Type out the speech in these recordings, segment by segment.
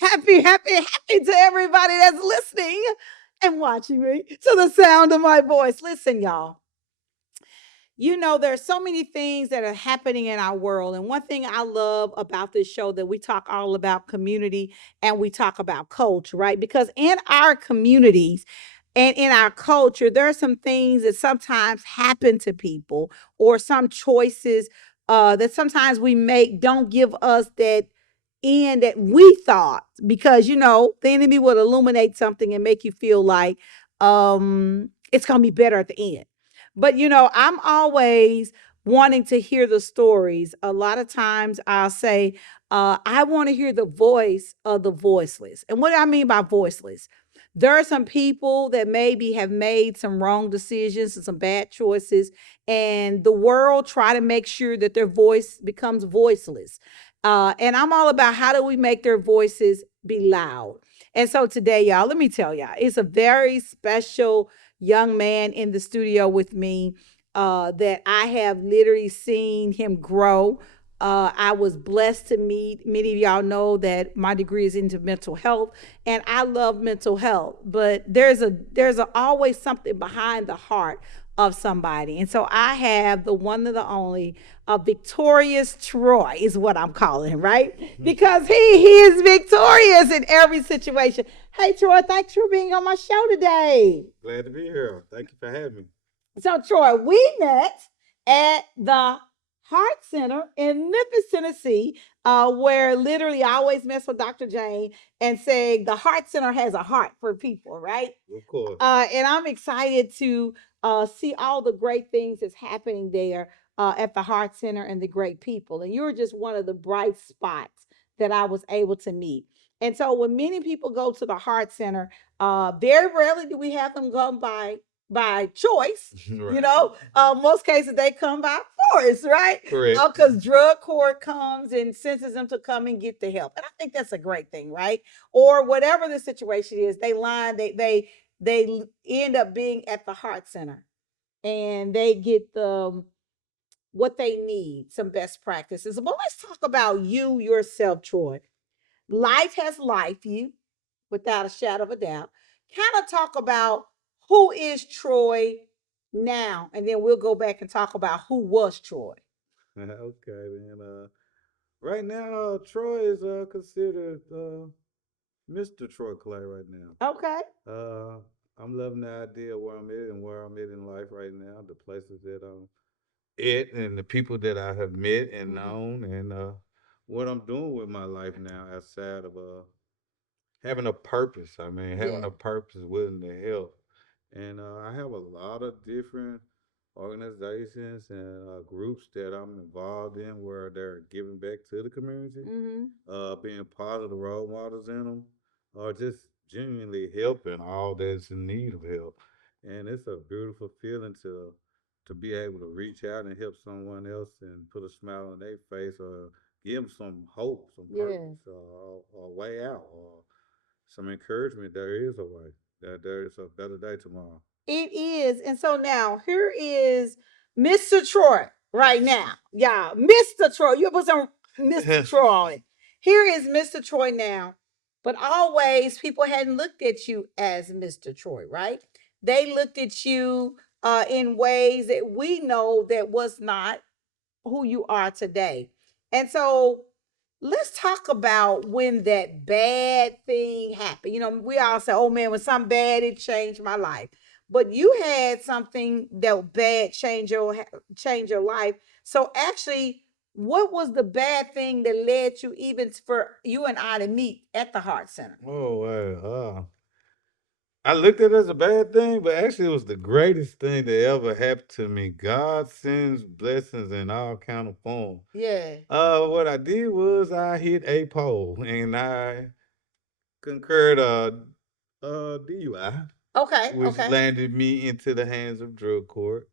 Happy to everybody that's listening and watching me to the sound of my voice. Listen, y'all. There's so many things that are happening in our world. And one thing I love about this show that we talk all about community and we talk about culture, right? Because in our communities and in our culture, there are some things that sometimes happen to people or some choices that sometimes we make don't give us that end that we thought because the enemy would illuminate something and make you feel like it's gonna be better at the end. But I'm always wanting to hear the stories. A lot of times I'll say, I want to hear the voice of the voiceless. And what do I mean by voiceless? There are some people that maybe have made some wrong decisions and some bad choices, and the world try to make sure that their voice becomes voiceless. And I'm all about how do we make their voices be loud. And so today, y'all, let me tell y'all, it's a very special young man in the studio with me that I have literally seen him grow. I was blessed to meet. Many of y'all know that my degree is into mental health, and I love mental health. But there's always something behind the heart of somebody, and so I have the one and the only victorious Troy is what I'm calling him, right? Because he is victorious in every situation. Hey Troy, thanks for being on my show today. Glad to be here. Thank you for having me. So, Troy, we met at the Heart Center in Memphis, Tennessee, where literally I always mess with Dr. Jane and say the Heart Center has a heart for people, right? Of course. And I'm excited to see all the great things that's happening there at the Heart Center and the great people. And you're just one of the bright spots that I was able to meet. And so when many people go to the Heart Center, very rarely do we have them come by choice. Right. Most cases they come by force, right? Correct. Because drug court comes and senses them to come and get the help, and I think that's a great thing, right? Or whatever the situation is, they end up being at the Heart Center, and they get what they need, some best practices. But let's talk about you yourself, Troy. Life has life you, without a shadow of a doubt. Kind of talk about who is Troy now, and then we'll go back and talk about who was Troy. Okay, then. Right now, Troy is considered Mr. Troy Clay right now. Okay. Uh, I'm loving the idea of where I'm at and where I'm at in life right now, the places that I'm at, and the people that I have met and Mhm. known, and what I'm doing with my life now outside of having a purpose. I mean, having Yeah. a purpose, willing to help. And I have a lot of different organizations and groups that I'm involved in where they're giving back to the community, Mhm. being positive role models in them, or just genuinely helping all that's in need of help. And it's a beautiful feeling to be able to reach out and help someone else and put a smile on their face or give them some hope, some Yes. purpose, or a way out, or some encouragement. There is a way. That there is a better day tomorrow. It is. And so now here is Mr. Troy right now. Yeah, Mr. Troy. You put some Mr. Troy on it. Here is Mr. Troy now. But always people hadn't looked at you as Mr. Troy, right? They looked at you in ways that we know that was not who you are today. And so let's talk about when that bad thing happened. We all say, oh man, when something bad, it changed my life. But you had something that bad change your life. So actually, what was the bad thing that led you even for you and I to meet at the Heart Center? Oh wow. I looked at it as a bad thing, but actually it was the greatest thing that ever happened to me. God sends blessings in all kind of form. Yeah. What I did was I hit a pole and I concurred DUI, Okay. which Okay. landed me into the hands of drug court.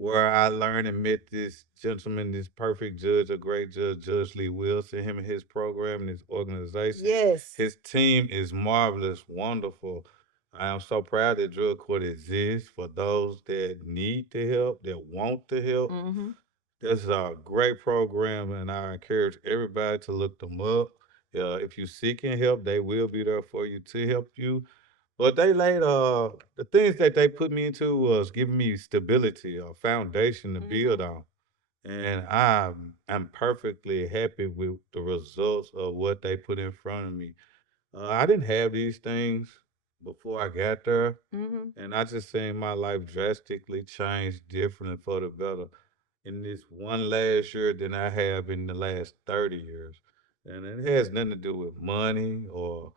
Where I learned and met this gentleman, this perfect judge, a great judge, Judge Lee Wilson, him and his program and his organization. Yes. His team is marvelous, wonderful. I am so proud that drug court exists for those that need the help, that want the help. Mm-hmm. This is a great program, and I encourage everybody to look them up. If you seeking help, they will be there for you to help you. But they laid the things that they put me into was giving me stability, a foundation to build Mhm. on. And I'm perfectly happy with the results of what they put in front of me. I didn't have these things before I got there, Mhm. and I just seen my life drastically change different for the better in this one last year than I have in the last 30 years. And it has nothing to do with money or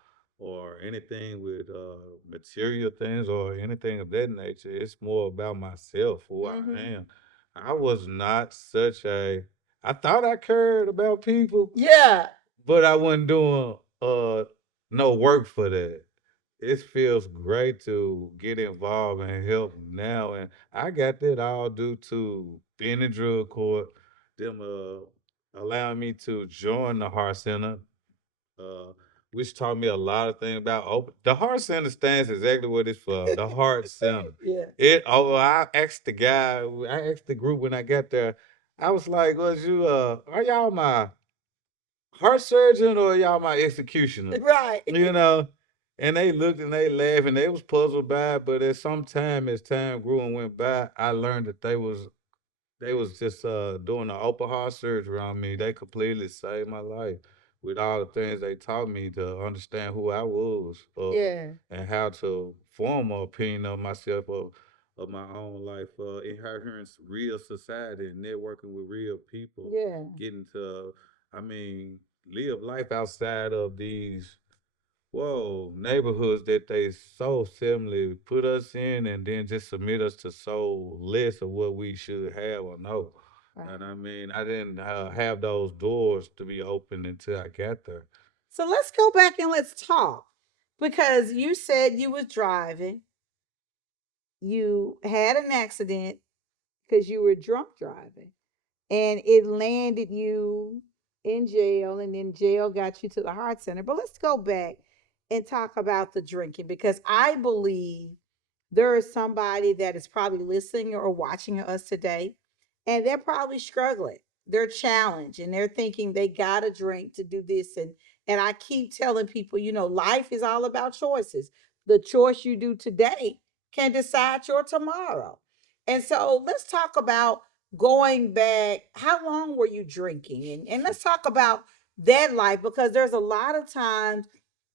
anything with material things or anything of that nature. It's more about myself, who I Mhm. am. I was not such a I thought I cared about people, Yeah. but I wasn't doing no work for that. It feels great to get involved and help now, and I got that all due to being in drug court, them allowing me to join the Heart Center, uh, which taught me a lot of things about open. The Heart Center stands exactly what it's for. The Heart Center. Yeah. I asked the guy, I asked the group when I got there. I was like, "Was you are y'all my heart surgeon or y'all my executioner?" Right. You know? And they looked and they laughed and they was puzzled by it, but at some time as time grew and went by, I learned that they was just doing the open heart surgery on me. They completely saved my life with all the things they taught me to understand who I was, Yeah. and how to form an opinion of myself, of my own life, inhering real society and networking with real people, Yeah. getting to, I mean, live life outside of these neighborhoods that they so similarly put us in and then just submit us to so less of what we should have or know. And Right. I mean, I didn't have those doors to be open until I got there. So let's go back and let's talk because you said you was driving, you had an accident because you were drunk driving, and it landed you in jail, and then jail got you to the heart center. But let's go back and talk about the drinking because I believe there is somebody that is probably listening or watching us today, and they're probably struggling. They're challenged and they're thinking they got to drink to do this. And I keep telling people, life is all about choices. The choice you do today can decide your tomorrow. And so let's talk about going back. How long were you drinking? And let's talk about that life because there's a lot of times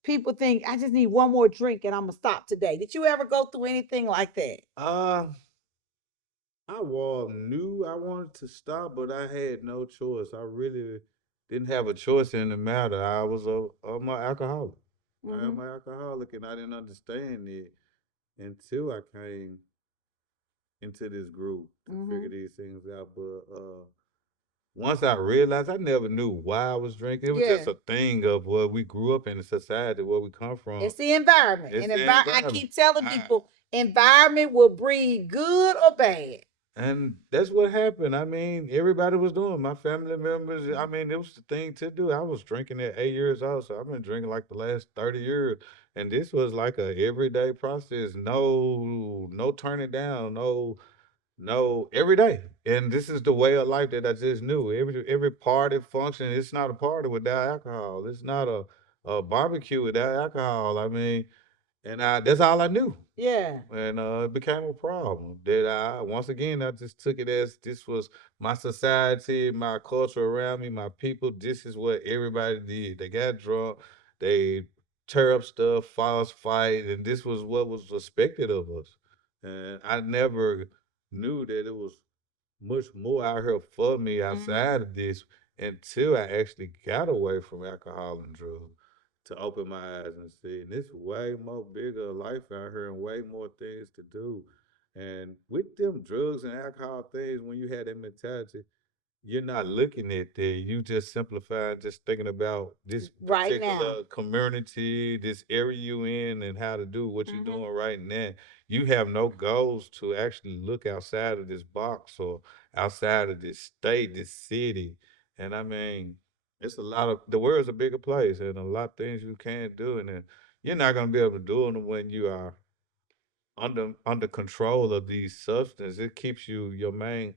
people think I just need one more drink and I'm gonna stop today. Did you ever go through anything like that? Uh, knew I wanted to stop, but I had no choice. I really didn't have a choice in the matter. I'm an alcoholic. I Mm-hmm. am an alcoholic, and I didn't understand it until I came into this group to Mm-hmm. figure these things out. But once I realized, I never knew why I was drinking. It was Yeah. just a thing of what we grew up in, the society where we come from. It's the environment. It's And the I environment. keep telling I, people environment will breed good or bad. and that's what happened. I mean, everybody was doing. My family members. I mean, it was the thing to do. I was drinking at 8 years old, so I've been drinking like the last 30 years, and this was like a everyday process. No turning down. No, every day. And this is the way of life that I just knew. Every party function, it's not a party without alcohol. It's not a barbecue without alcohol. I mean, and that's all I knew. Yeah. And it became a problem that once again, I just took it as this was my society, my culture around me, my people. This is what everybody did. They got drunk, they tear up stuff, fight, and this was what was expected of us. And I never knew that it was much more out here for me Mm-hmm. outside of this until I actually got away from alcohol and drugs to open my eyes and see. And it's way more bigger life out here and way more things to do. And with them drugs and alcohol things, when you had that mentality, you're not looking at that. You just simplify, just thinking about this Right now. particular community, this area you in, and how to do what you're Mm-hmm. doing right now. You have no goals to actually look outside of this box or outside of this state, this city. And I mean, it's a lot of the world's a bigger place, and a lot of things you can't do, and then you're not gonna be able to do them when you are under control of these substances. It keeps your mind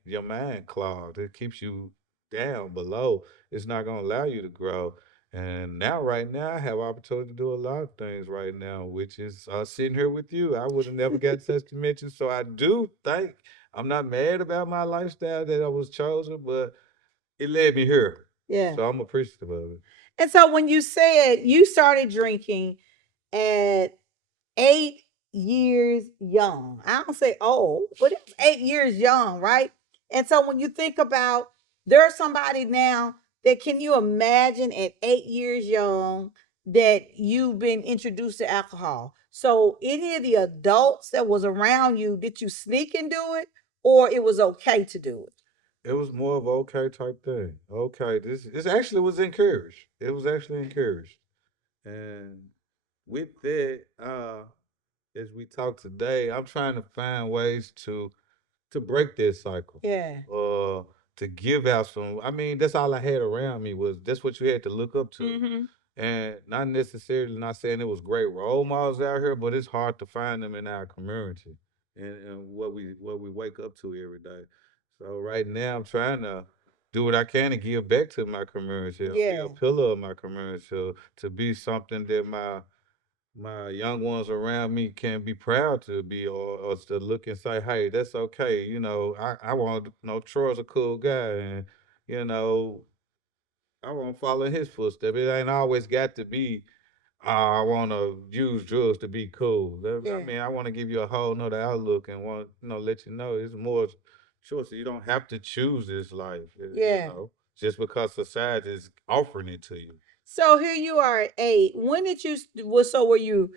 clogged. It keeps you down below. It's not gonna allow you to grow. And now, right now, I have opportunity to do a lot of things right now, which is sitting here with you. I would have never got such dimension. So I do think I'm not mad about my lifestyle that I was chosen, but it led me here. Yeah. So I'm appreciative of it. And so when you said you started drinking at 8 years young, I don't say old, but it was 8 years young, right? And so when you think about there's somebody now that can you imagine at 8 years young that you've been introduced to alcohol? So any of the adults that was around you, did you sneak and do it, or it was okay to do it? It was more of a okay type thing. Okay, this actually was encouraged. It was actually encouraged. And with that, as we talk today, I'm trying to find ways to break this cycle. Yeah. Uh, to give out some. I mean, that's all I had around me was that's what you had to look up to, Mm-hmm. and not necessarily not saying it was great role models out here, but it's hard to find them in our community and what we wake up to every day. So right now, I'm trying to do what I can to give back to my community, be Yeah. a pillar of my community, to be something that my young ones around me can be proud to be or to look and say, hey, that's okay. I want Troy's a cool guy and you know, I want to follow in his footsteps. It ain't always got to be I want to use drugs to be cool. I Yeah. mean, I want to give you a whole nother outlook and want let you know it's more choices. You don't have to choose this life, Yeah. just because society is offering it to you. So here you are at 8. When did you was so were you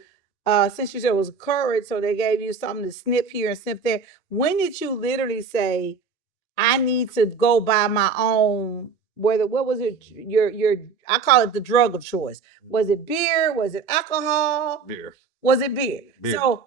since you said it was courage, so they gave you something to snip here and snip there. When did you literally say, I need to go buy my own whether what was it your I call it the drug of choice. Was it beer? Was it alcohol? Beer, Was it beer? beer. So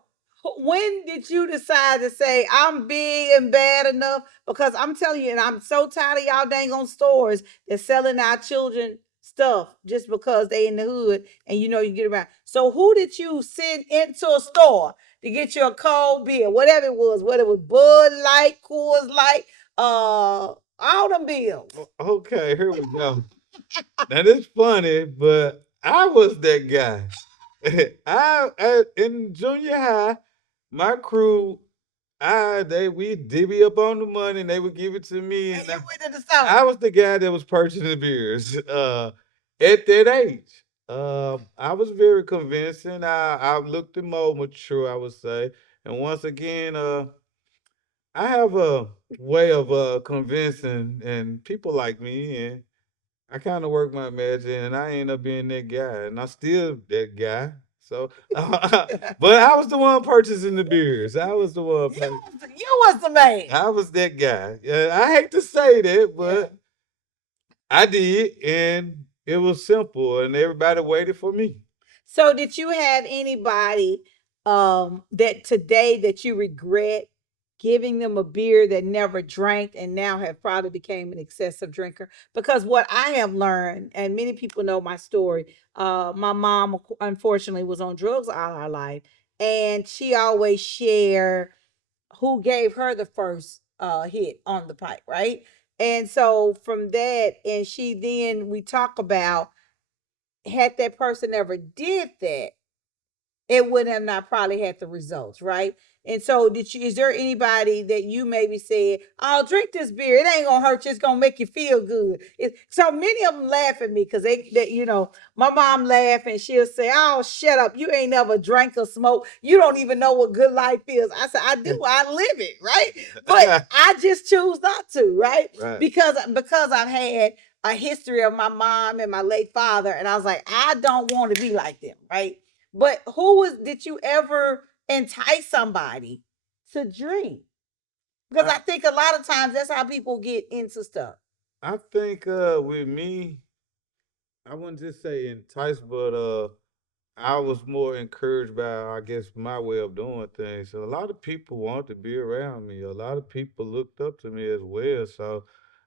when did you decide to say I'm big and bad enough? Because I'm telling you, and I'm so tired of y'all dang on stores that's selling our children stuff just because they in the hood and you get around. So who did you send into a store to get you a cold beer, whatever it was, whether it was Bud Light, Coors Light, all them bills? Okay, here we go. Now this funny, but I was that guy. In junior high, my crew, we divvy up on the money and they would give it to me, And and you went to the store. I was the guy that was purchasing the beers. At that age, I was very convincing. I looked more mature, I would say, and once again, I have a way of convincing and people like me and. I kind of work my magic, and I end up being that guy, and I still that guy. So, but I was the one purchasing the beers. I was the one. You was the man. I was that guy. Yeah, I hate to say that, Yeah. but I did, and it was simple, and everybody waited for me. So did you have anybody that today that you regret giving them a beer that never drank and now have probably became an excessive drinker? Because what I have learned, and many people know my story, my mom unfortunately was on drugs all her life, and she always share who gave her the first hit on the pipe, right? And so from that, and she then we talk about had that person ever did that, it would have not probably had the results, right? And so, is there anybody that you maybe said, "I'll drink this beer. It ain't gonna hurt you. It's gonna make you feel good." So many of them laugh at me because my mom laugh and she'll say, "Oh, shut up. You ain't never drank or smoked. You don't even know what good life is." I said, "I do. I live it, right? But I just choose not to, right? Right. Because I've had a history of my mom and my late father, and I was like, I don't want to be like them, right?" But did you ever entice somebody to drink? Because I think a lot of times that's how people get into stuff. I think with me, I wouldn't just say enticed, but I was more encouraged by, I guess, my way of doing things. So a lot of people wanted to be around me. A lot of people looked up to me as well. So,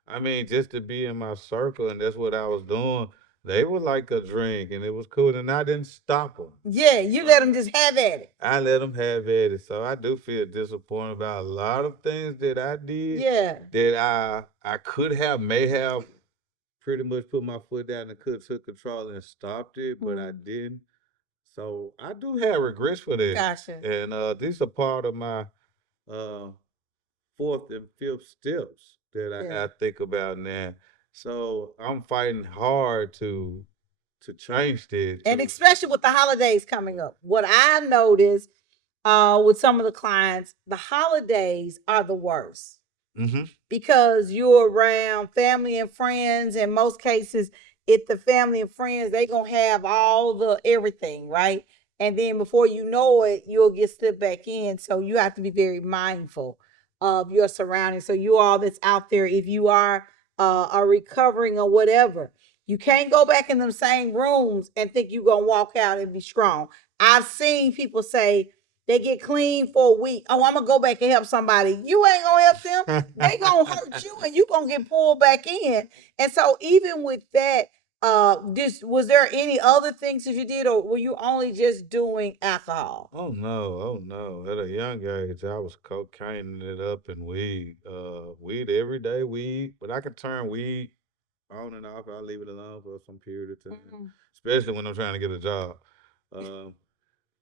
I mean, just to be in my circle, and that's what I was doing. They would like a drink, and it was cool, and I didn't stop them. Yeah, you let them just have at it. I let them have at it. So I do feel disappointed about a lot of things that I did Yeah. that I could have, may have. pretty much put my foot down and could took control and stopped it, but I Mm. didn't. So I do have regrets for that. Gotcha. And these are part of my uh fourth and fifth steps that Yeah. I think about now. So I'm fighting hard to change that And to especially with the holidays coming up, what I noticed with some of the clients, the holidays are the worst mm-hmm. because you're around family and friends. In most cases, if the family and friends, they gonna have all the everything, right? And then before you know it, you'll get slipped back in. So you have to be very mindful of your surroundings. So you all that's out there, if you are recovering or whatever, you can't go back in them same rooms and think you gonna walk out and be strong. I've seen people say they get clean for a week. Oh, I'm gonna go back and help somebody. You ain't gonna help them. They gonna hurt you, and you gonna get pulled back in. And so, even with that, this was there any other things that you did, or were you only just doing alcohol? Oh no, oh no. At a young age, I was cocaining it up and weed. Weed every day, weed. But I could turn weed on and off. I'll leave it alone for some period of time, Mm. especially when I'm trying to get a job. Um,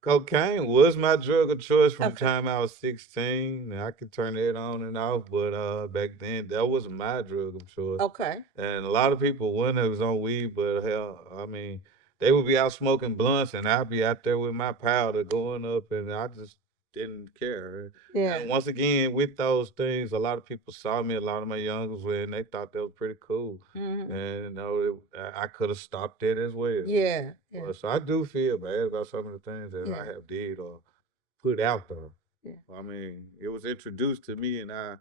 Cocaine was my drug of choice from the Okay. time I was 16. I could turn it on and off, but back then that was my drug of choice. Okay. And a lot of people when it was on weed, but hell, I mean, they would be out smoking blunts and I'd be out there with my powder going up and I just didn't care. Yeah. And once again, with those things, a lot of people saw me, a lot of my youngers, and they thought that was pretty cool. Mm-hmm. And you know, I could have stopped it as well. Yeah. Yeah. Well, so I do feel bad about some of the things that Yeah. I have did or put out there. Yeah. I mean, it was introduced to me, and I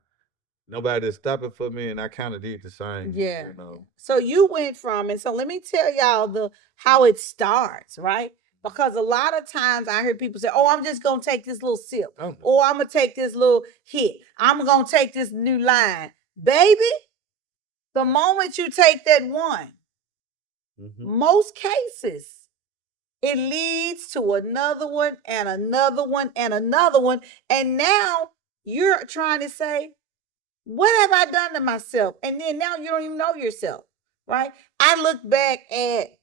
nobody to stop it for me, and I kind of did the same. Yeah, You yeah. know. So you went from, and so let me tell y'all the how it starts, right? Because a lot of times I hear people say, "Oh, I'm just gonna take this little sip, Oh no. or I'm gonna take this little hit. I'm gonna take this new line, baby." The moment you take that one, Mm-hmm. most cases it leads to another one and another one and another one, and now you're trying to say, what have I done to myself? And then now you don't even know yourself, right? I look back at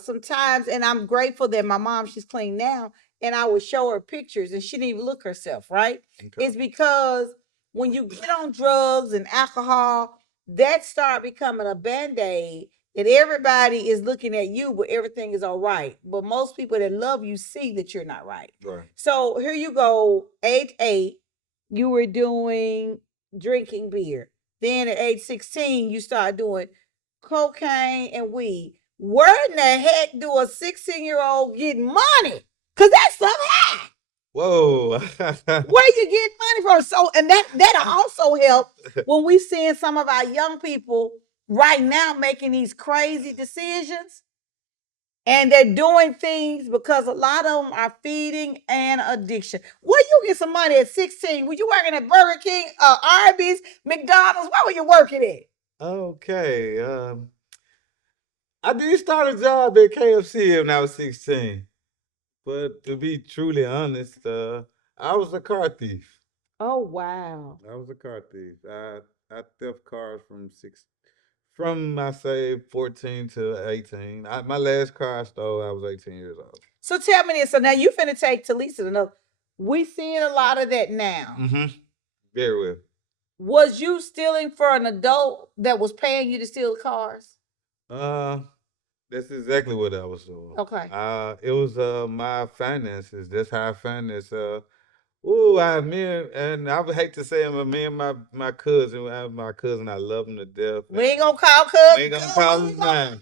sometimes, and I'm grateful that my mom, she's clean now, and I would show her pictures and she didn't even look herself, right? Okay. It's because when you get on drugs and alcohol, that start becoming a band-aid that everybody is looking at you, but everything is all right. But most people that love you see that you're not right. Right. So here you go, age 8, you were doing drinking beer. Then at age 16, you start doing cocaine and weed. Where in the heck do a 16-year-old get money? Cause that's some high. Whoa. Where you get money from? So, and that also help when we seeing some of our young people right now making these crazy decisions, and they're doing things because a lot of them are feeding an addiction. Where you get some money at 16? Were you working at Burger King, Arby's, McDonald's? Where were you working at? Okay. I did start a job at KFC when I was 16, but to be truly honest, I was a car thief. Oh wow. I was a car thief. I theft cars from I say 14 to 18. My last car I stole, I was 18 years old. So tell me this. So now you finna take Telisa to know. We seeing a lot of that now. Mm-hmm. Very well. Was you stealing for an adult that was paying you to steal cars? Uh, that's exactly what I was doing. Okay. It was my finances. That's how I financed. Ooh, I me and I would hate to say it, but me and my cousin, my cousin, I love him to death. We ain't gonna call We ain't cousin. gonna call his name.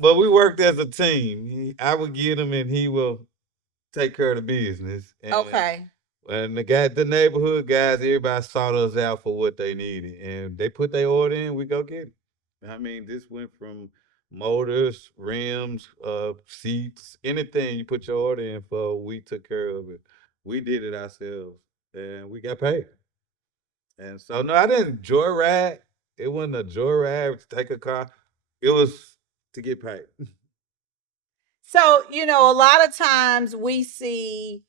But we worked as a team. I would get him, and he will take care of the business. Okay. And the neighborhood guys, everybody sought us out for what they needed, and they put their order in. We go get it. I mean, this went from motors, rims, seats, anything you put your order in for, we took care of it. We did it ourselves, and we got paid. And so, no, I didn't joyride. It wasn't a joyride to take a car. It was to get paid. So, a lot of times we see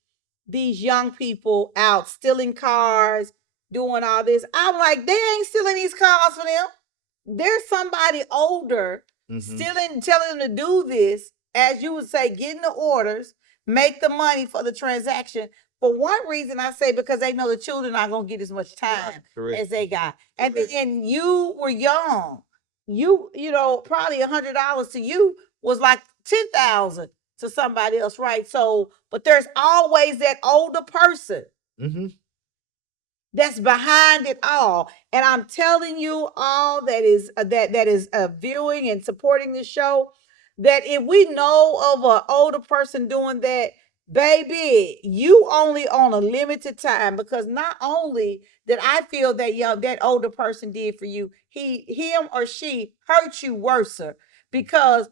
these young people out stealing cars, doing all this. I'm like, they ain't stealing these cars for them. there's somebody older still in telling them to do this, as you would say, getting the orders, make the money for the transaction. For one reason, I say because they know the children aren't gonna get as much time Correct. as they got. And then you were young. You know, probably $100 to you was like 10,000 to somebody else, right? So, but there's always that older person that's behind it all. And I'm telling you all that is viewing and supporting the show, that if we know of an older person doing that, baby, you only on a limited time, because not only did I feel that that older person did for you, him or she hurt you worse, because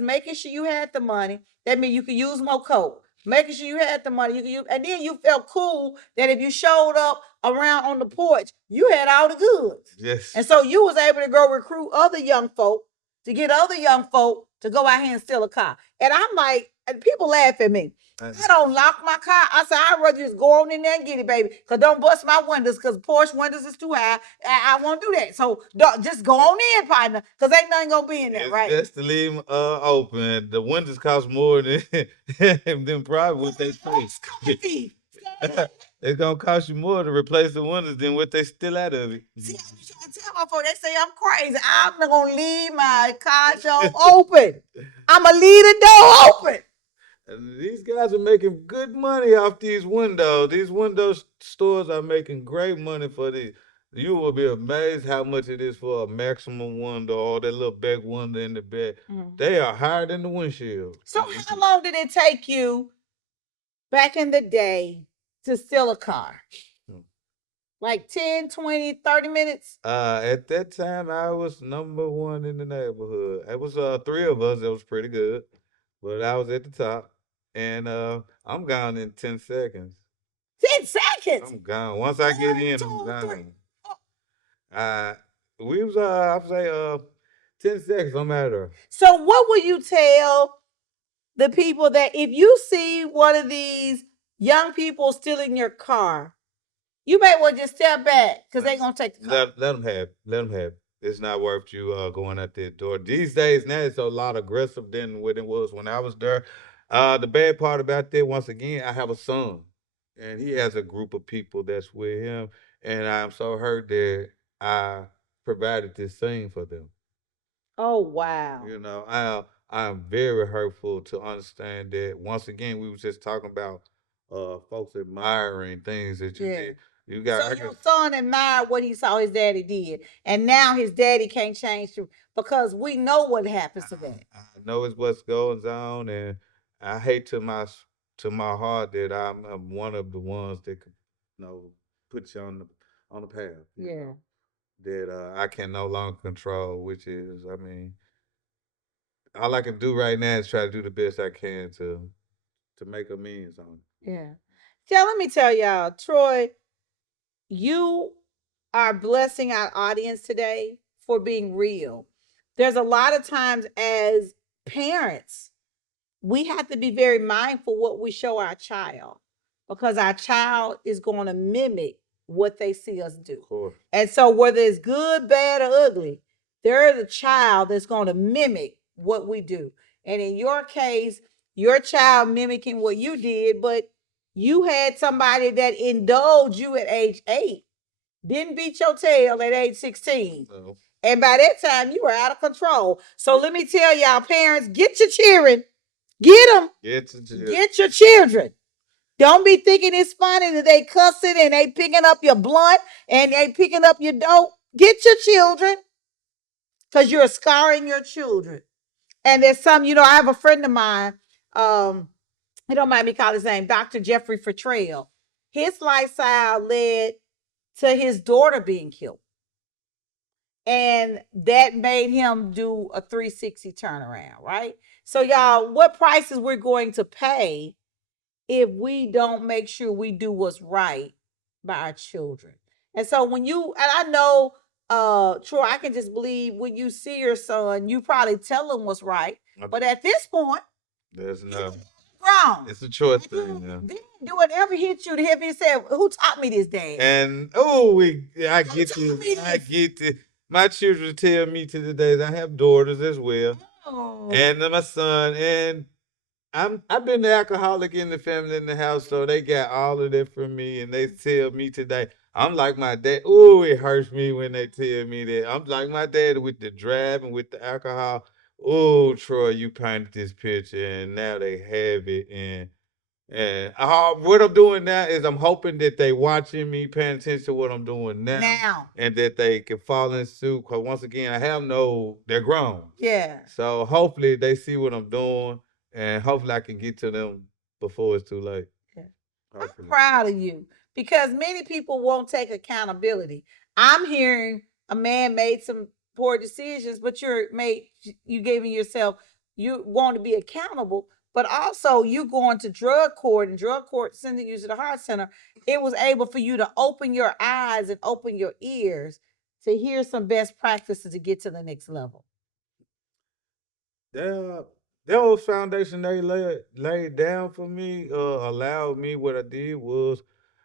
making sure you had the money, that means you could use more coke. Making sure you had the money, you could use, and then you felt cool that if you showed up around on the porch, you had all the goods. Yes. And so you was able to go recruit other young folk to get other young folk to go out here and steal a car. And I'm like, and people laugh at me. I don't lock my car. I said, I'd rather just go on in there and get it, baby. Because don't bust my windows, because Porsche windows is too high. I won't do that. So just go on in, partner, because ain't nothing going to be in there, It's right? best to leave them open. The windows cost more than than probably what they pay. It's gonna cost you more to replace the windows than what they still out of it. See, I be trying to tell my folks, they say I'm crazy. I'm not gonna leave my car door open. I'm gonna leave the door open. And these guys are making good money off these windows. These window stores are making great money for these. You will be amazed how much it is for a maximum window or that little back window in the back. They are higher than the windshield. So how long did it take you back in the day to steal a car? Like 10, 20, 30 minutes? At that time, I was number one in the neighborhood. It was three of us. It was pretty good, but I was at the top, and I'm gone in 10 seconds. 10 seconds? I'm gone. Once I get in, I'm gone. Uh, we was I'd say 10 seconds. I'm out of there. So what will you tell the people that if you see one of these young people stealing your car, you may well just step back because they're gonna take the car. Let them have. Let them have. It's not worth you going at that door. These days now it's a lot aggressive than what it was when I was there. The bad part about that, once again, I have a son, and he has a group of people that's with him, and I'm so hurt that I provided this thing for them. Oh wow. You know, I'm very hurtful to understand that. Once again, we was just talking about folks admiring things that you did. You got so your son admired what he saw his daddy did, and now his daddy can't change you because we know what happens to that. I know it's what's going on, and I hate to my heart that I'm one of the ones that could, put you on the path. Yeah. That I can no longer control, which is, I mean, all I can do right now is try to do the best I can to make amends on it. Yeah. Yeah, let me tell y'all, Troy, you are blessing our audience today for being real. There's a lot of times as parents, we have to be very mindful what we show our child, because our child is going to mimic what they see us do. Of course. And so whether it's good, bad, or ugly, there is a child that's going to mimic what we do. And in your case, your child mimicking what you did, but you had somebody that indulged you at age 8, didn't beat your tail at age 16. No. And by that time, you were out of control. So let me tell y'all, parents, get your children. Get them. Get your children. Don't be thinking it's funny that they cussing and they picking up your blunt and they picking up your dope. Get your children, because you're scarring your children. And there's some, I have a friend of mine, he don't mind me calling his name, Dr. Jeffrey Fertrail. His lifestyle led to his daughter being killed. And that made him do a 360 turnaround, right? So, y'all, what prices we're going to pay if we don't make sure we do what's right by our children? And so and I know, Troy, I can just believe when you see your son, you probably tell him what's right. But at this point, there's no wrong. It's a choice thing. Yeah. Then do whatever hit you to hit me. Said, who taught me this, Dad? And I get you. I get it. my children tell me to the days I have daughters as well, Oh. and my son, and I've been the alcoholic in the family in the house, so they got all of that from me, and they tell me today I'm like my dad. Ooh, it hurts me when they tell me that I'm like my dad with the driving, with the alcohol. Oh, Troy, you painted this picture, and now they have it, and what I'm doing now is I'm hoping that they watching me, paying attention to what I'm doing now, and that they can follow in suit. Cause once again, they're grown. Yeah. So hopefully they see what I'm doing, and hopefully I can get to them before it's too late. Yeah. I'm Hopefully. proud of you because many people won't take accountability. I'm hearing a man made some poor decisions, but you giving yourself, you want to be accountable, but also you going to drug court and drug court sending you to the heart center. It was able for you to open your eyes and open your ears to hear some best practices to get to the next level. Their those foundation they laid down for me allowed me. What I did was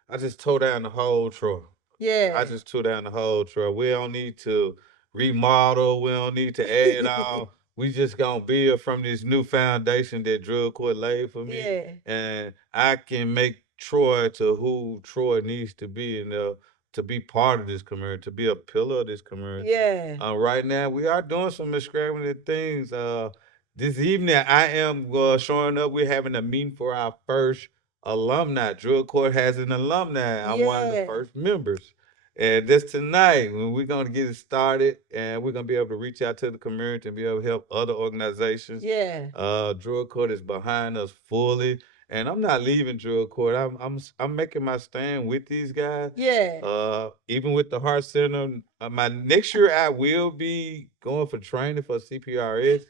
I just tore down the whole truck. I Yeah. just tore down the whole truck. We don't need to remodel. We don't need to add on. We just gonna build from this new foundation that drug court laid for me, Yeah. and I can make Troy to who Troy needs to be, and to be part of this community, to be a pillar of this community. Yeah. Right now, we are doing some extravagant things. This evening, I am showing up. We're having a meeting for our first alumni. Drug Court has an alumni. I'm one of the Yeah. first members. And this tonight, when we're going to get it started, and we're going to be able to reach out to the community and be able to help other organizations. Yeah. Drug Court is behind us fully. And I'm not leaving Drug Court. I'm making my stand with these guys. Yeah. Even with the Heart Center, my next year I will be going for training for CPRS.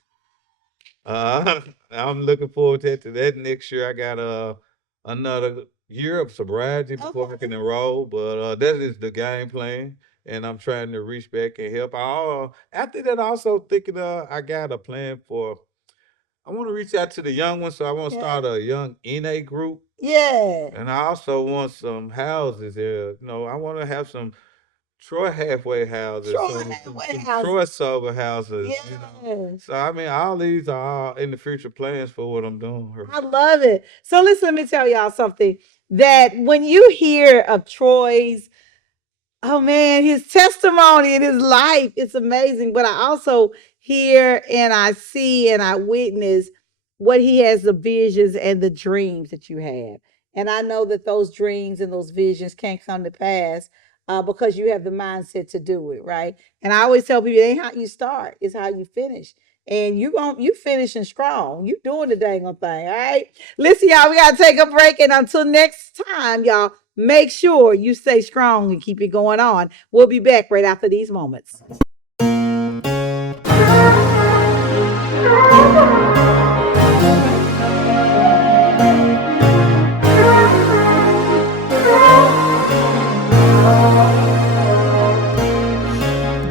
Uh, I'm looking forward to that next year. I got another year of sobriety before I can enroll, but that is the game plan, and I'm trying to reach back and help. After that, also thinking I got a plan for. I want to reach out to the young ones, so I want to Yeah. start a young NA group, Yeah. and I also want some houses there. I want to have some Troy halfway houses, Troy some halfway Troy sober houses, Yes. So I mean, all these are all in the future plans for what I'm doing here. I love it. So listen, let me tell y'all something that when you hear of Troy's, oh man, his testimony and his life, it's amazing. But I also hear and I see and I witness what he has, the visions and the dreams that you have. And I know that those dreams and those visions can't come to pass because you have the mindset to do it, right? And I always tell people, it ain't how you start, it's how you finish. And you finishing strong. You doing the dang on thing, all right? Listen, y'all, we gotta take a break. And until next time, y'all, make sure you stay strong and keep it going on. We'll be back right after these moments.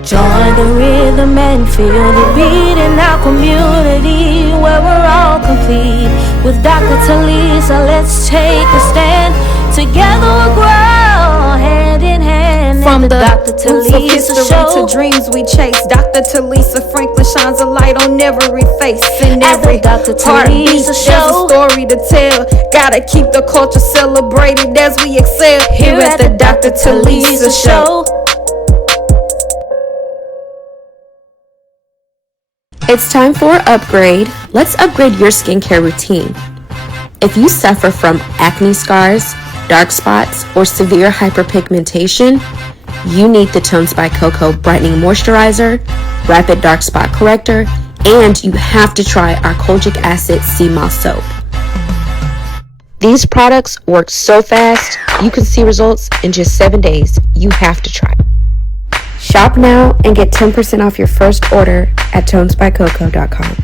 Join the rhythm and feel the beat in our community where we're all complete. With Dr. Telisa, let's take a stand. Together we'll grow hand in hand. From the Dr. roots of Telisa history Show to dreams we chase, Dr. Talisa Franklin shines a light on every face. In At the every Dr. heartbeat, Telisa there's Show. a story to tell. Gotta keep the culture celebrated as we excel. Here at the Dr. Talisa Show. It's time for an upgrade. Let's upgrade your skincare routine. If you suffer from acne scars, dark spots, or severe hyperpigmentation, you need the Tones by Coco Brightening Moisturizer, Rapid Dark Spot Corrector, and you have to try our Kojic Acid Sea Moss Soap. These products work so fast, you can see results in just 7 days. You have to try. Shop now and get 10% off your first order at tonesbycoco.com.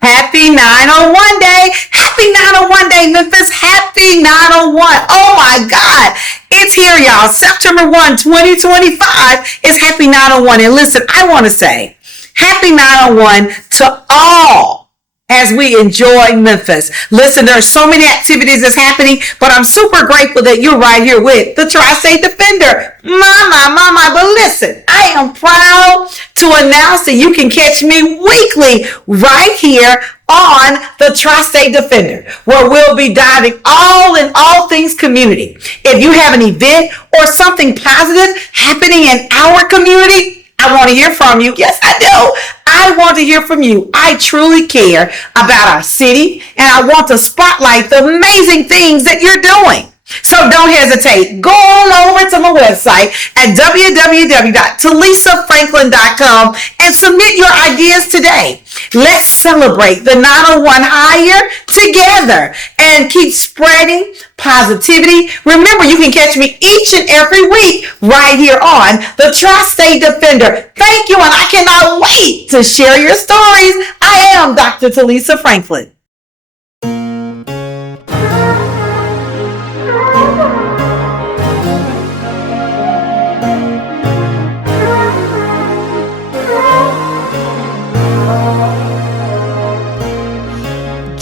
Happy 901 day. Happy 901 day, Memphis. Happy 901. Oh my God. It's here, y'all. September 1, 2025 is Happy 901. And listen, I want to say happy 901 to all as we enjoy Memphis. Listen, there are so many activities that's happening, but I'm super grateful that you're right here with the Tri-State Defender. My. But listen, I am proud to announce that you can catch me weekly right here on the Tri-State Defender, where we'll be diving all things community. If you have an event or something positive happening in our community, I want to hear from you. Yes, I do. I want to hear from you. I truly care about our city, and I want to spotlight the amazing things that you're doing. So don't hesitate. Go on over to my website at www.telisafranklin.com and submit your ideas today. Let's celebrate the 901 hire together and keep spreading positivity. Remember, you can catch me each and every week right here on the Tri-State Defender. Thank you, and I cannot wait to share your stories. I am Dr. Telisa Franklin.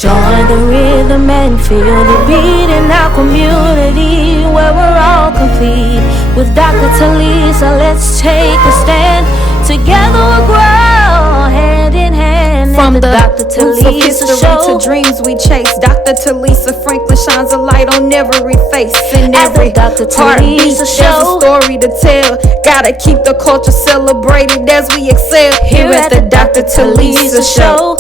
Join the rhythm and feel the beat in our community where we're all complete. With Dr. Telisa, let's take a stand. Together we'll grow hand in hand. From the Dr. roots of Telisa history Show to dreams we chase, Dr. Talisa Franklin shines a light on every face and At the every Dr. heartbeat. Telisa There's Show. a story to tell. Gotta keep the culture celebrated as we excel here at the Dr. Talisa Show.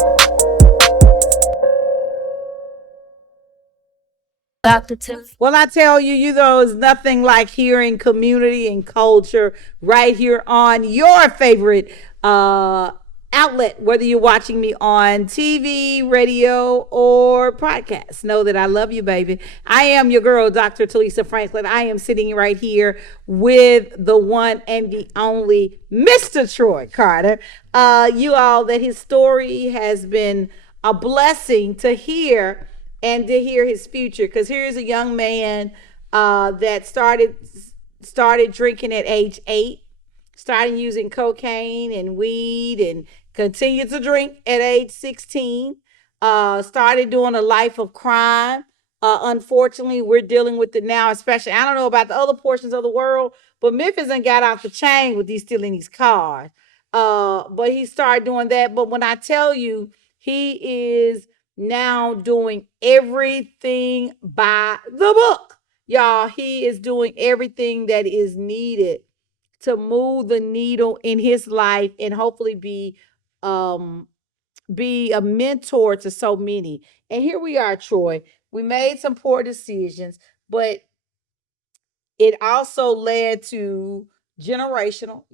Dr. Telisa. Well, I tell you, it's nothing like hearing community and culture right here on your favorite outlet, whether you're watching me on TV, radio, or podcast. Know that I love you, baby. I am your girl, Dr. Telisa Franklin. I am sitting right here with the one and the only Mr. Troy Carter. You all, that his story has been a blessing to hear and to hear his future, because here's a young man that started drinking at age 8, started using cocaine and weed, and continued to drink at age 16. Started doing a life of crime. Unfortunately, we're dealing with it now, especially, I don't know about the other portions of the world, but Memphis ain't got off the chain with these stealing these cars. But he started doing that. But when I tell you, he is now doing everything by the book. Y'all, he is doing everything that is needed to move the needle in his life and hopefully um be a mentor to so many. And here we are, Troy. We made some poor decisions, but it also led to generational,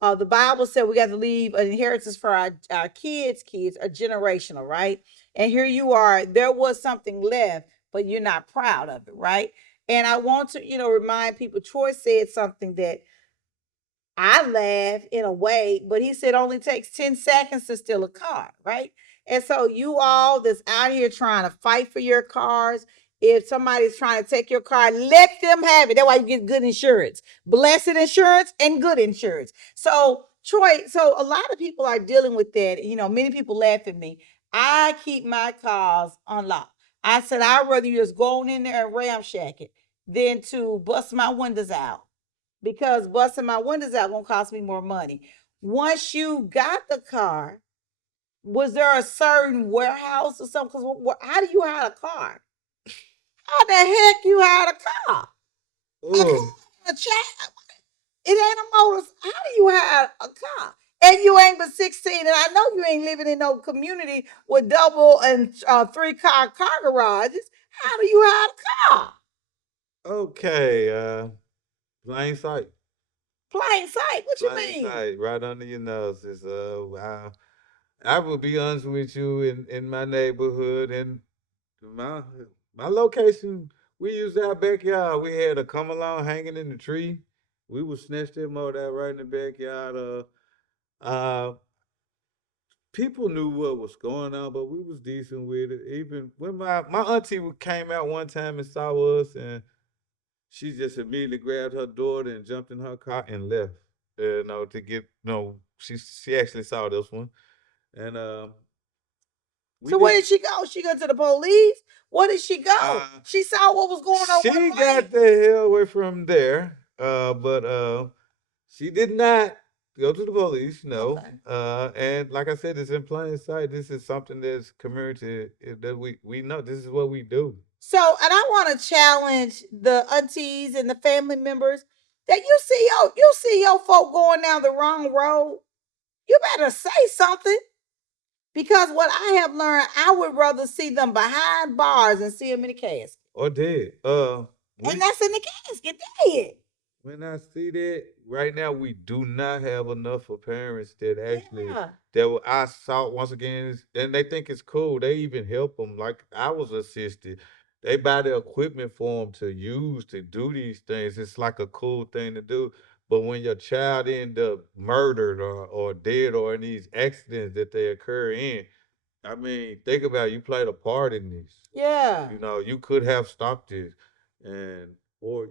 the Bible said we got to leave an inheritance for our kids are generational, right? And here you are, there was something left, but you're not proud of it, right? And I want to, remind people, Troy said something that I laugh in a way, but he said only takes 10 seconds to steal a car, right? And so you all that's out here trying to fight for your cars, if somebody's trying to take your car, let them have it. That's why you get good insurance. Blessed insurance and good insurance. So Troy, so a lot of people are dealing with that. Many people laugh at me. I keep my cars unlocked. I said I'd rather you just go on in there and ramshack it than to bust my windows out, because busting my windows out gonna cost me more money. Once you got the car, was there a certain warehouse or something? Because how do you hide a car? How the heck you hide a car? A car, Oh, a chat. It ain't a motor. How do you hide a car? And you ain't but 16, and I know you ain't living in no community with double and 3-car garages. How do you hide a car? okay. Plain sight. Plain sight. What you Plain mean? sight, right under your nose. I will be honest with you. In my neighborhood and my my location, we used our backyard. We had a come along hanging in the tree. We would snatch them out that right in the backyard. Uh, people knew what was going on, but we was decent with it. Even when my auntie came out one time and saw us, and she just immediately grabbed her daughter and jumped in her car and left. To get she actually saw this one, and We So where did. did she go? She go to the police? Where did she go? She saw what was going on with She her got brain. the hell away from there. But she did not go to the police. No. Okay. And like I said, it's in plain sight. This is something that's community that we know. This is what we do. So, and I want to challenge the aunties and the family members that you see your folk going down the wrong road. You better say something. Because what I have learned, I would rather see them behind bars and see them in the casket. Or dead. And We that's in the casket, dead. When I see that right now, we do not have enough of parents that actually Yeah. I saw once again, and they think it's cool. They even help them. Like I was assisted. They buy the equipment for them to use to do these things. It's like a cool thing to do. But when your child end up murdered or dead or in these accidents that they occur in, I mean, think about it, you played a part in this. Yeah. You know, you could have stopped it, and or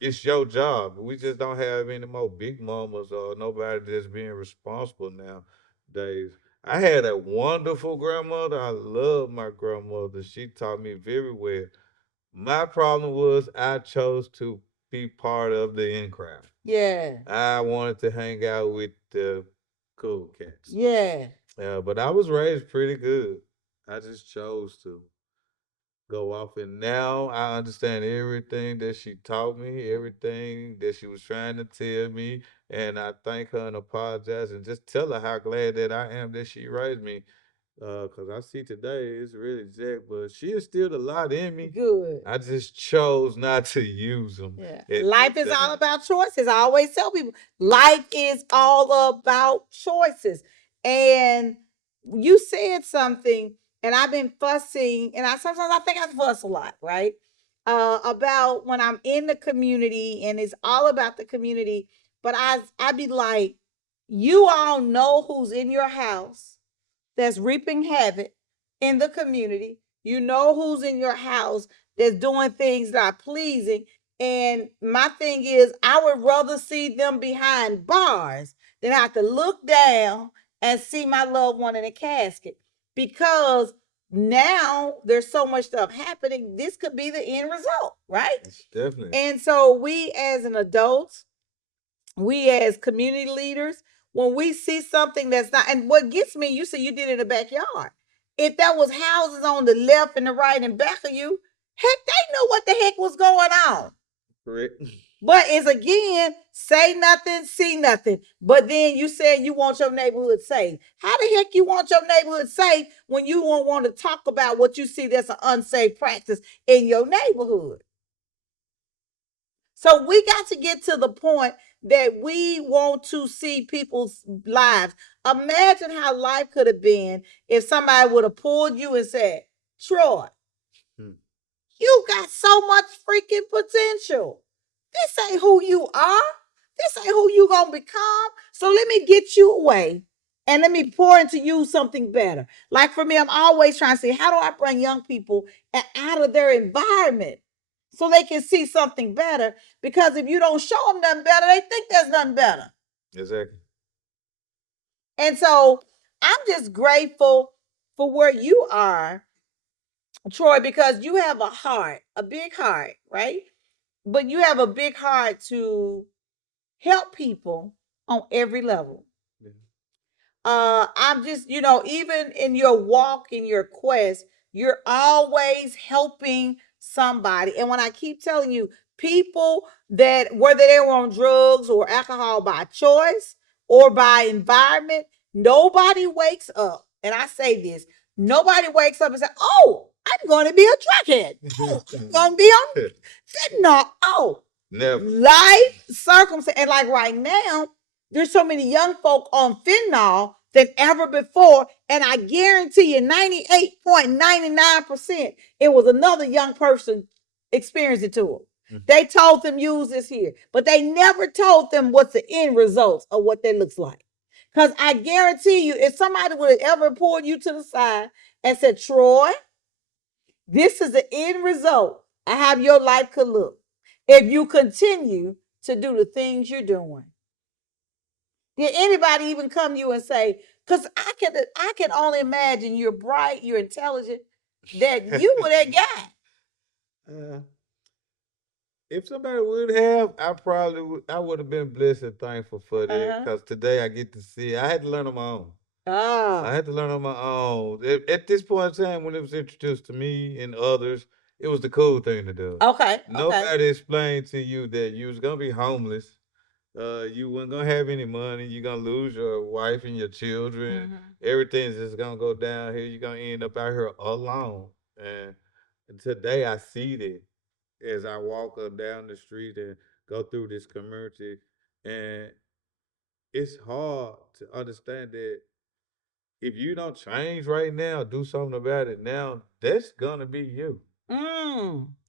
it's your job. We just don't have any more big mamas or nobody that's being responsible nowadays. I had a wonderful grandmother. I love my grandmother. She taught me very well. My problem was I chose to be part of the in crowd. Yeah. I wanted to hang out with the cool cats. Yeah. But I was raised pretty good. I just chose to go off. And now I understand everything that she taught me, everything that she was trying to tell me. And I thank her and apologize and just tell her how glad that I am that she raised me. Cause I see today it's really Jack, but she instilled a lot in me. Good. I just chose not to use them. Yeah. Life is all about choices. I always tell people life is all about choices. And you said something, and I've been fussing, and I sometimes I think I fuss a lot, right? About when I'm in the community and it's all about the community. But I be like, you all know who's in your house that's reaping havoc in the community. You know who's in your house that's doing things that are pleasing. And my thing is, I would rather see them behind bars than have to look down and see my loved one in a casket. Because now there's so much stuff happening. This could be the end result, right? Definitely. And so we as an adults, we as community leaders, when we see something that's not, and what gets me, you say you did it in the backyard. If that was houses on the left and the right and back of you, heck, they knew what the heck was going on. Correct. But it's again, say nothing, see nothing. But then you said you want your neighborhood safe. How the heck you want your neighborhood safe when you won't want to talk about what you see that's an unsafe practice in your neighborhood? So we got to get to the point that we want to see people's lives. Imagine how life could have been if somebody would have pulled you and said, Troy, you got so much freaking potential. This ain't who you are. This ain't who you gonna become. So let me get you away and let me pour into you something better. Like for me, I'm always trying to say, how do I bring young people out of their environment so they can see something better? Because if you don't show them nothing better, they think there's nothing better. Exactly. And so I'm just grateful for where you are, Troy, because you have a heart, a big heart, right? But you have a big heart to help people on every level. Yeah. I'm just, even in your walk, in your quest, you're always helping somebody. And when I keep telling you, people that whether they were on drugs or alcohol by choice or by environment, nobody wakes up. And I say this, nobody wakes up and says, oh, I'm going to be a drughead. Oh, I'm going to be on fentanyl. Oh, Never. life circumstance. And like right now, there's so many young folk on fentanyl than ever before. And I guarantee you 98.99% it was another young person experienced it to them. They told them use this here, but they never told them what's the end results of what that looks like. Because I guarantee you, if somebody would have ever pulled you to the side and said, Troy, this is the end result of how your life could look if you continue to do the things you're doing. Did anybody even come to you and say, Cause I can only imagine you're bright, you're intelligent, that you were that guy. Uh, if somebody would have, I would have been blessed and thankful for that. Uh-huh. Cause today I get to see. I had to learn on my own. I Oh. had to learn on my own. At this point in time, when it was introduced to me and others, it was the cool thing to do. Okay. Okay. Nobody explained to you that you was gonna be homeless. You weren't gonna have any money. You're gonna lose your wife and your children. Mhm. Everything's just gonna go down here. You're gonna end up out here alone. And today I see that as I walk up down the street and go through this community, and it's hard to understand that if you don't change right now, do something about it now, that's gonna be you.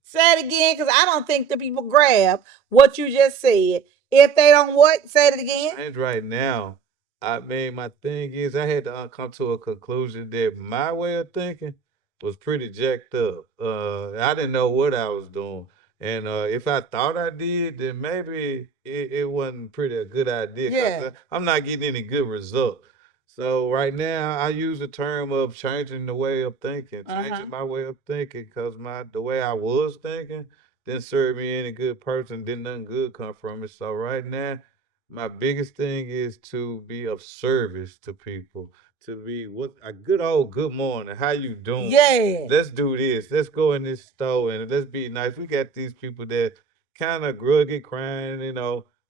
Say it again, because I don't think the people grab what you just said. If they don't what? Say it again. Change right now. I mean, my thing is, I had to come to a conclusion that my way of thinking was pretty jacked up. I didn't know what I was doing, and if I thought I did, then maybe it wasn't pretty a good idea. Cause Yeah. I'm not getting any good result. So right now, I use the term of changing the way of thinking, Uh-huh. changing my way of thinking, cause the way I was thinking didn't serve me any good person. Didn't nothing good come from it. So right now my biggest thing is to be of service to people, to be what a good old good morning, how you doing? Yeah. Let's do this. Let's go in this store and let's be nice. We got these people that kind of gruggy crying,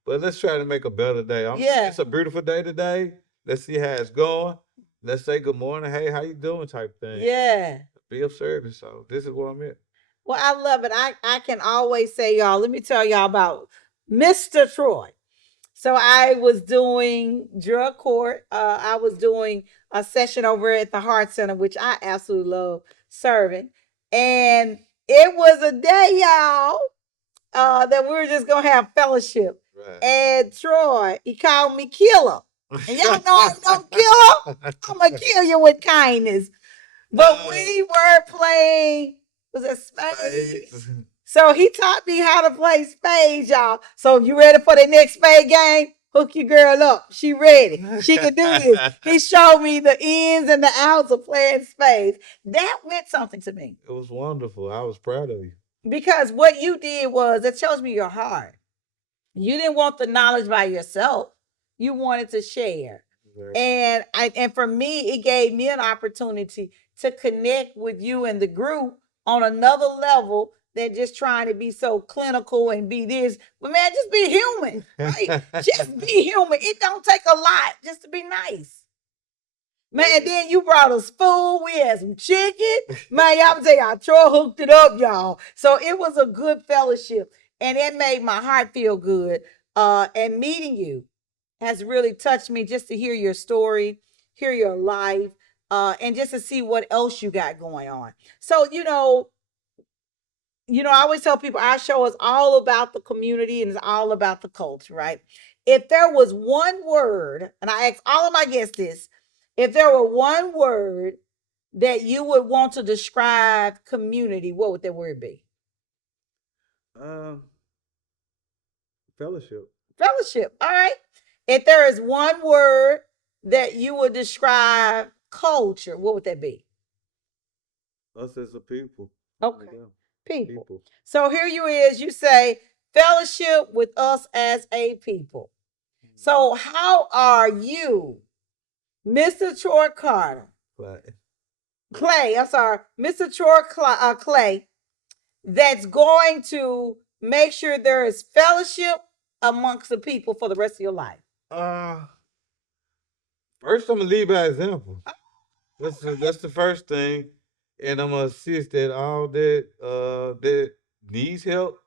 but let's try to make a better day. Yeah. It's a beautiful day today. Let's see how it's going. Let's say good morning. Hey, how you doing? Type thing. Yeah. Be of service. So this is where I'm at. Well, I love it. I can always say, y'all, let me tell y'all about Mr. Troy. So I was doing drug court. I was doing a session over at the Heart Center, which I absolutely love serving. And it was a day, y'all, that we were just gonna have fellowship. Right. And Troy, he called me killer. And y'all know I don't kill. I'm gonna kill you with kindness. But we were playing, was it spades? So he taught me how to play spades, y'all. So you ready for the next spade game? Hook your girl up. She ready. She can do this. He showed me the ins and the outs of playing spades. That meant something to me. It was wonderful. I was proud of you. Because what you did was, it shows me your heart. You didn't want the knowledge by yourself. You wanted to share. Exactly. And for me, it gave me an opportunity to connect with you and the group on another level than just trying to be so clinical and be this. But man, just be human, right? Just be human. It don't take a lot just to be nice. Man, and then you brought us food. We had some chicken. Man, y'all tell y'all, Troy hooked it up, y'all. So it was a good fellowship. And it made my heart feel good. And meeting you has really touched me, just to hear your story, hear your life, and just to see what else you got going on. So, I always tell people our show is all about the community and it's all about the culture, right? If there was one word, and I ask all of my guests this, if there were one word that you would want to describe community, what would that word be? Um, Fellowship. Fellowship. All right. If there is one word that you would describe culture, what would that be? Us as a people. Okay. Yeah. People. People. So here you is, you say fellowship with us as a people. So how are you, Mr. Troy Carter? Right. Clay, I'm sorry, Mr. Troy Clay, that's going to make sure there is fellowship amongst the people for the rest of your life? Uh, First I'm gonna lead by example. That's the first thing, and I'm gonna assist that all that needs help.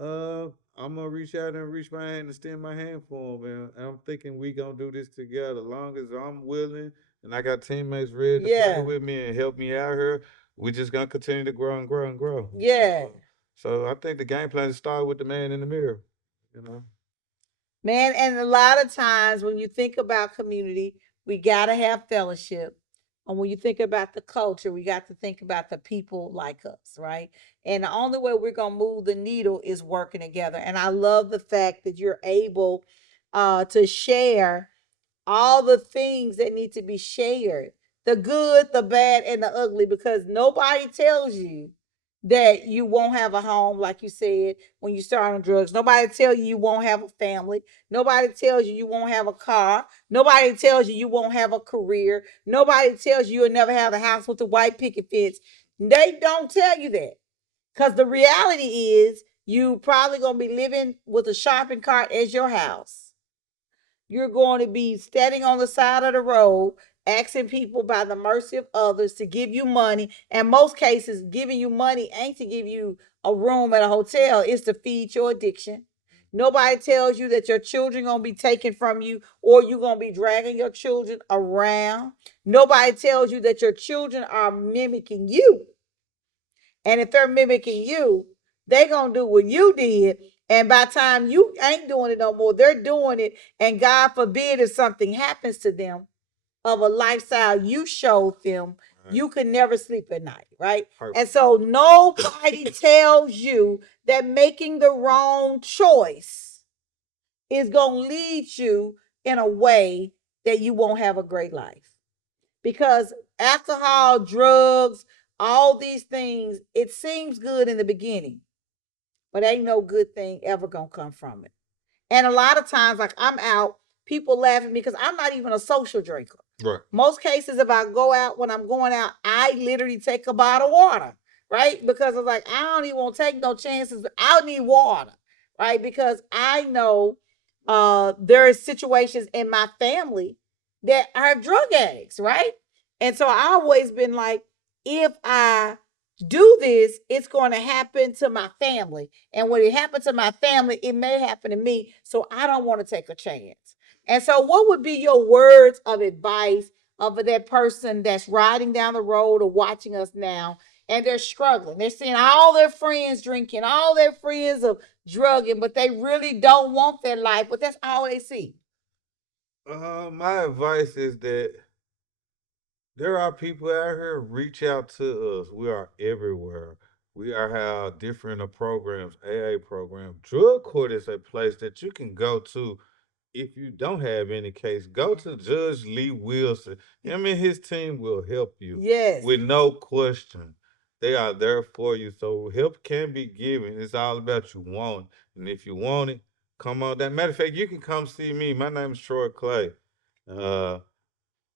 Uh, I'm gonna reach out and reach my hand and extend my hand for them, and I'm thinking we gonna do this together. As long as I'm willing and I got teammates ready to play Yeah. with me and help me out here, we just gonna continue to grow and grow and grow. Yeah. So I think the game plan is start with the man in the mirror. You know. Man, and a lot of times when you think about community, we got to have fellowship. And when you think about the culture, we got to think about the people like us, right? And the only way we're going to move the needle is working together. And I love the fact that you're able to share all the things that need to be shared, the good, the bad, and the ugly, because nobody tells you that you won't have a home, like you said, when you start on drugs. Nobody tells you you won't have a family. Nobody tells you you won't have a car. Nobody tells you you won't have a career. Nobody tells you you'll never have a house with a white picket fence. They don't tell you that. Because the reality is you probably gonna be living with a shopping cart as your house. You're going to be standing on the side of the road asking people by the mercy of others to give you money. And most cases, giving you money ain't to give you a room at a hotel, it's to feed your addiction. Nobody tells you that your children gonna be taken from you or you're gonna be dragging your children around. Nobody tells you that your children are mimicking you. And if they're mimicking you, they gonna do what you did. And by the time you ain't doing it no more, they're doing it. And God forbid if something happens to them of a lifestyle you showed them, you could never sleep at night, right? And so nobody tells you that making the wrong choice is gonna lead you in a way that you won't have a great life. Because alcohol, drugs, all these things, it seems good in the beginning, but ain't no good thing ever gonna come from it. And a lot of times, like I'm out, people laugh at me because I'm not even a social drinker. Right. Most cases, if I go out, when I'm going out, I literally take a bottle of water, right? Because I was like, I don't even want to take no chances. I need water, right? Because I know there are situations in my family that are drug addicts, right? And so I always been like, if I do this, it's going to happen to my family. And when it happens to my family, it may happen to me. So I don't want to take a chance. And so, what would be your words of advice of that person that's riding down the road or watching us now and they're struggling? They're seeing all their friends drinking, all their friends of drugging, but they really don't want their life, but that's all they see. My advice is that there are people out here, reach out to us. We are everywhere. We are have different programs, AA program. Drug court is a place that you can go to if you don't have any case. Go to Judge Lee Wilson. Him and his team will help you. Yes. With no question. They are there for you. So help can be given. It's all about you want. And if you want it, come on down. Matter of fact, you can come see me. My name is Troy Clay. Uh,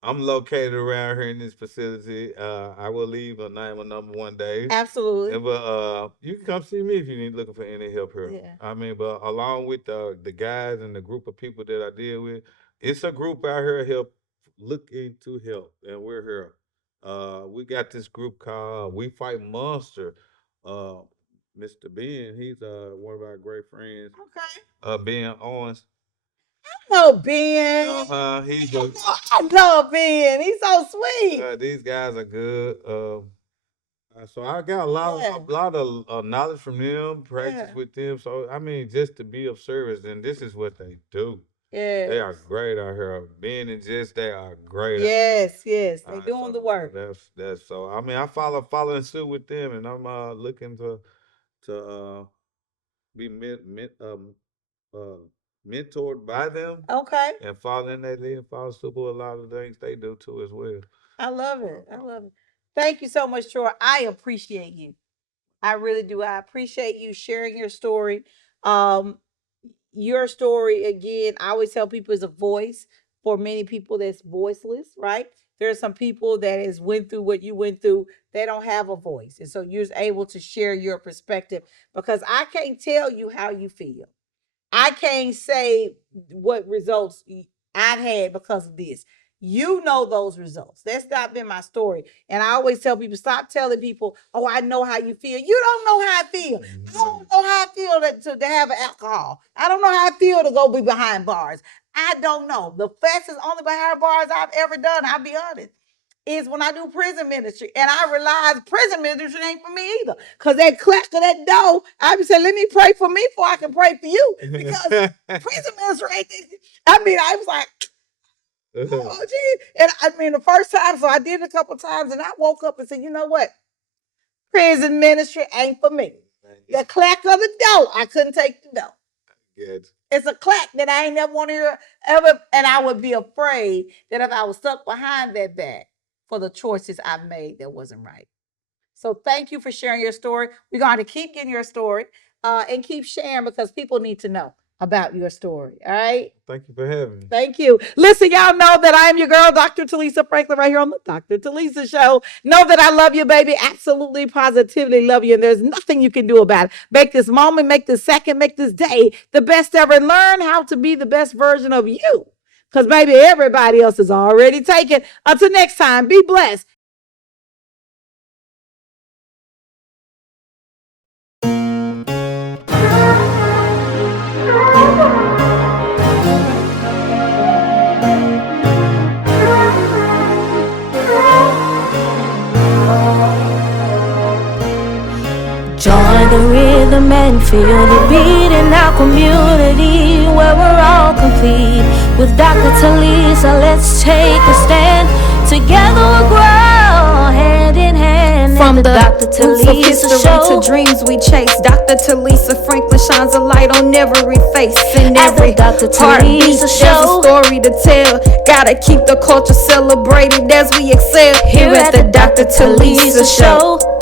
I'm located around here in this facility. I will leave a name and number one day. Absolutely. But you can come see me if you need looking for any help here. Yeah. I mean, but along with the guys and the group of people that I deal with, it's a group out here help looking to help, and we're here. We got this group called We Fight Monster. Uh, Mr. Ben, he's one of our great friends. Okay. Ben Owens. Oh, Ben. He's a, I love Ben. He's so sweet. these guys are good. So I got a lot of knowledge from them, practice with them. So I mean, just to be of service, and this is what they do. Yeah. They are great out here. Ben and Jess, they are great. Yes, yes. They're doing the work. That's so. I mean, I following suit with them, and I'm looking to be uh, mentored by them. Okay. And following their lead, follow suit with a lot of things they do too as well. I love it. I love it. Thank you so much, Troy. I appreciate you. I really do. I appreciate you sharing your story. Um, your story again, I always tell people is a voice for many people that's voiceless, right? There are some people that has went through what you went through, they don't have a voice. And so you're able to share your perspective because I can't tell you how you feel. I can't say what results I've had because of this. You know those results. That's not been my story. And I always tell people, stop telling people, oh, I know how you feel. You don't know how I feel. I don't know how I feel to have alcohol. I don't know how I feel to go be behind bars. I don't know. The fastest only behind bars I've ever done, I'll be honest, is when I do prison ministry. And I realize prison ministry ain't for me either. Because that clack of that door, I be saying, let me pray for me before I can pray for you. Because prison ministry ain't, I mean, I was like, oh, gee. And I mean, the first time, so I did it a couple times, and I woke up and said, you know what? Prison ministry ain't for me. The clack of the door, I couldn't take the door. Gotcha. It's a clack that I ain't never want to hear ever. And I would be afraid that if I was stuck behind that back for the choices I've made that wasn't right. So thank you for sharing your story. We're going to keep getting your story and keep sharing because people need to know about your story. All right. Thank you for having me. Thank you. Listen, y'all know that I am your girl, Dr. Telisa Franklin, right here on the Dr. Telisa Show. Know that I love you, baby. Absolutely, positively love you. And there's nothing you can do about it. Make this moment, make this second, make this day the best ever. And learn how to be the best version of you. Because maybe everybody else is already taken. Until next time, be blessed. Join the rhythm and feel the beat in our community where we're all complete. With Dr. Telisa, let's take a stand. Together we'll grow hand in hand. From the Dr. roots of Telisa history Show to dreams we chase, Dr. Talisa Franklin shines a light on every face. In At the every Dr. heartbeat, Telisa there's Show. a story to tell. Gotta keep the culture celebrated as we excel. Here at the Dr. Talisa Show.